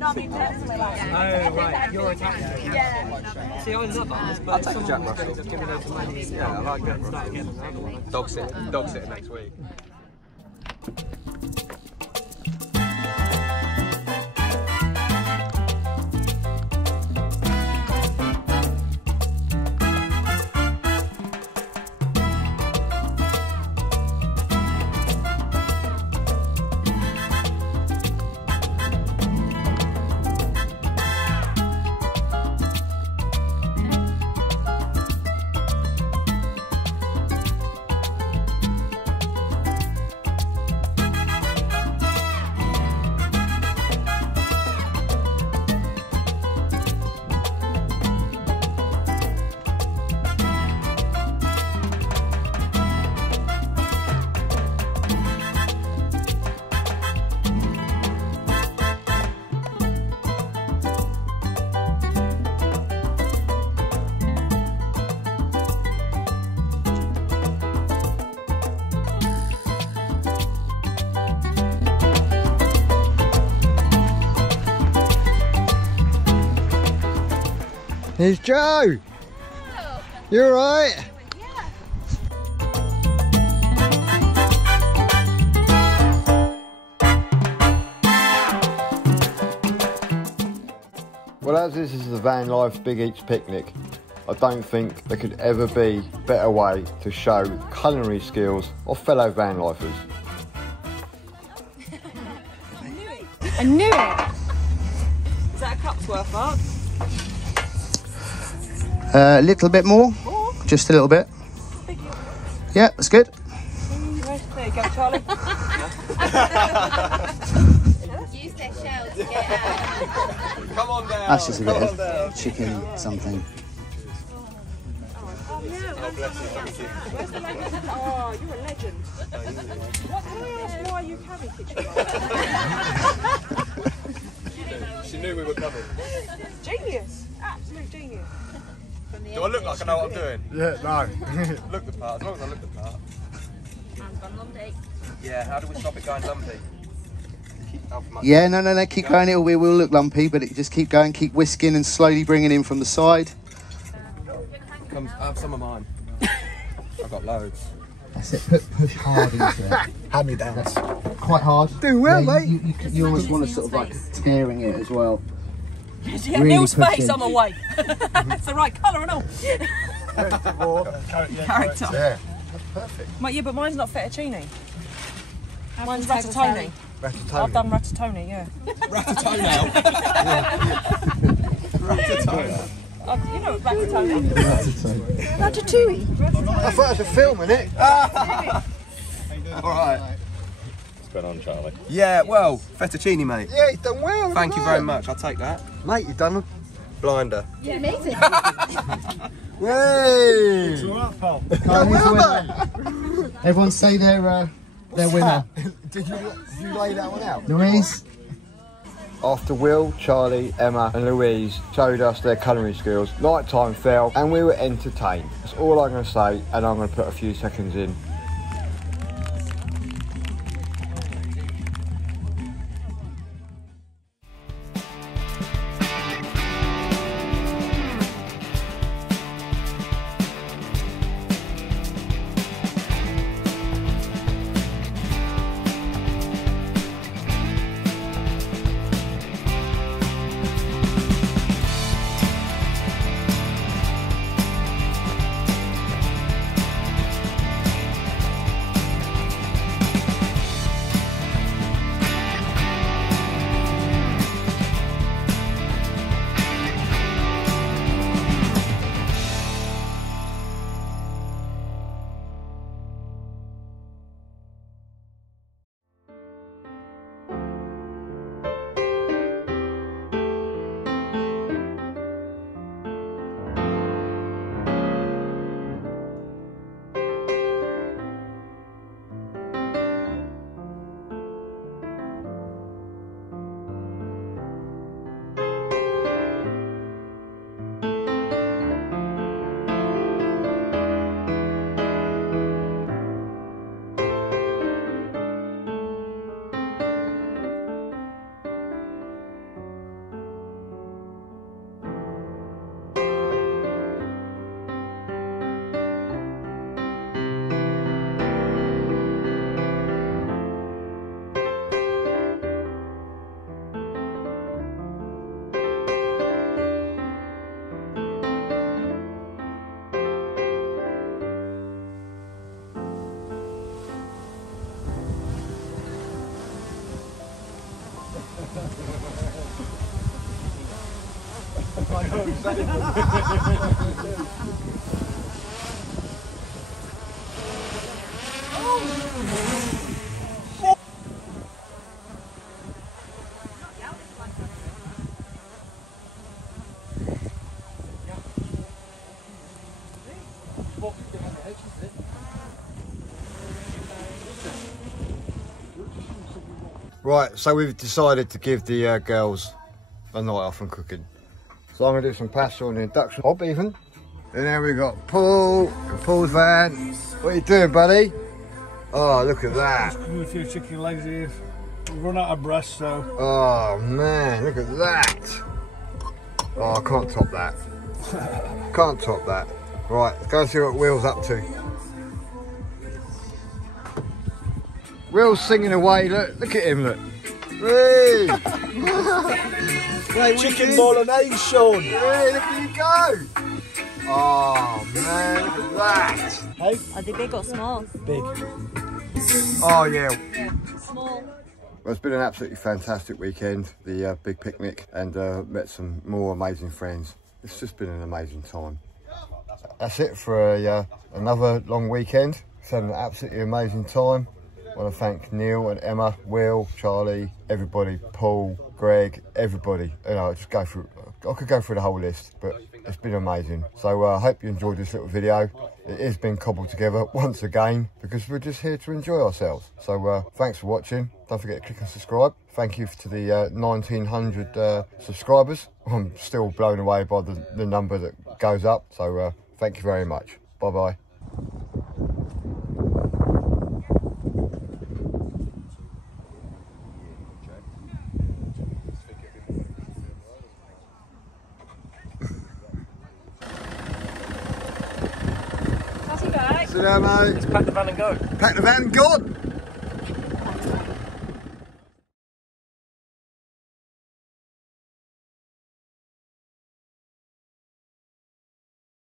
No, me personally, like. Oh, right, you're a taxi. Yeah. See, I love ours, but I'll take a Jack Russell. give me loads of money. Yeah, I like that. Start again on another one. Dog sit next week. Here's Joe! Oh. You alright? Yeah. Well, as this is the Vanlife Big Eats picnic, I don't think there could ever be a better way to show culinary skills of fellow Vanlifers. I knew it! Is that a cup's worth, Mark? A little bit more, just a little bit. Yeah, that's good. There you go, Charlie. Use their shell to get out. Come on down. That's just a bit of chicken something. Oh, bless you, thank you. Where's the lady? Oh, you're a legend. What, can I ask why you carry kitchen? She knew we were coming. Genius. Absolute genius. Do I look like I know what I'm doing? Yeah, no. Look the part, as long as I look the part. Man's gone lumpy. Yeah, how do we stop it going lumpy? Yeah, no, keep going. It will look lumpy, but just keep going, keep whisking and slowly bringing in from the side. Come, have some of mine. I've got loads. That's it, push hard into it. Hand me down. That's quite hard. Doing well, Yeah, mate. you almost want to sort of like tearing it as well. Yeah, Really Neil's push face in. on the way. It's the right colour and all. Character. Yeah. Perfect. Yeah, but mine's not fettuccine. Mine's ratatouille. I've done ratatouille, yeah. Ratatouille. Ratatouille. You know ratatouille. I thought it was a film, innit? Alright. What's going on, Charlie? Yeah, well, fettuccine, mate. Yeah, you've done well. Thank you very much, I'll take that. Mate, you've done Blinder. Yeah, amazing. Hey! Done well, mate. Everyone say their winner. Did you lay that one out? Louise? After Will, Charlie, Emma and Louise showed us their culinary skills, night time fell and we were entertained. That's all I'm going to say, and I'm going to put a few seconds in. Right, so we've decided to give the girls a night off from cooking. So I'm going to do some pasta on the induction hob even. And then we got Paul, and Paul's van. What are you doing, buddy? Oh, look at that. Just a few chicken legs here. We've run out of breast, so. Oh man, look at that. Oh, I can't top that. Can't top that. Right, let's go and see what Will's up to. Will's singing away, look at him, look. Hey! Chicken bolognese, Sean. Hey, look at you go! Oh man, look at that! Hey? Are they big or small? Big. Oh yeah. Small. Well, it's been an absolutely fantastic weekend, the big picnic, and met some more amazing friends. It's just been an amazing time. That's it for another long weekend. It's had an absolutely amazing time. I want to thank Neil and Emma, Will, Charlie, everybody, Paul, Greg, everybody. You know, just go through. I could go through the whole list, but it's been amazing. So I hope you enjoyed this little video. It has been cobbled together once again because we're just here to enjoy ourselves. So thanks for watching. Don't forget to click and subscribe. Thank you to the 1900 subscribers. I'm still blown away by the number that goes up. So thank you very much. Bye bye. Sit down, mate. Let's pack the van and go. Pack the van and gone.